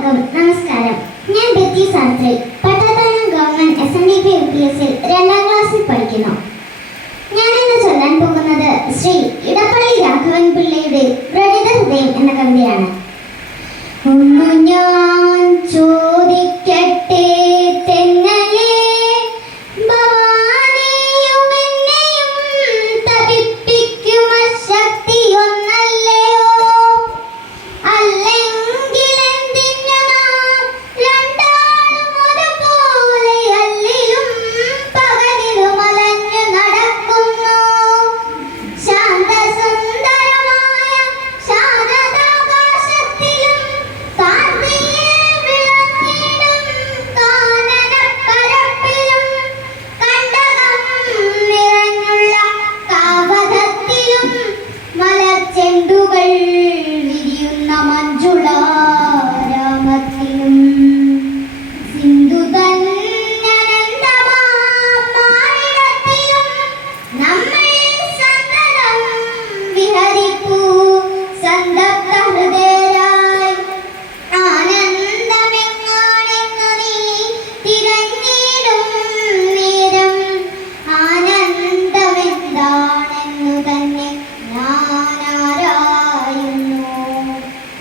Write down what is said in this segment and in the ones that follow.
എല്ലാവർക്കും നമസ്കാരം. ഞാൻ ബെറ്റി സാസ്ത്രി, പട്ടാത്താനം ഗവൺമെന്റ് SNDP UPSൽ 2ാം ക്ലാസ്സിൽ പഠിക്കുന്നു. ഞാനിന്ന് ചൊല്ലാൻ പോകുന്നത് ശ്രീ ഇടപ്പള്ളി രാഘവൻ പിള്ളയുടെ വ്രണിത ഹൃദയം എന്ന കവിതയാണ്. ഒന്നു ഞാൻ ചോദിക്കട്ടെ തെന്നലേ,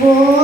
Oh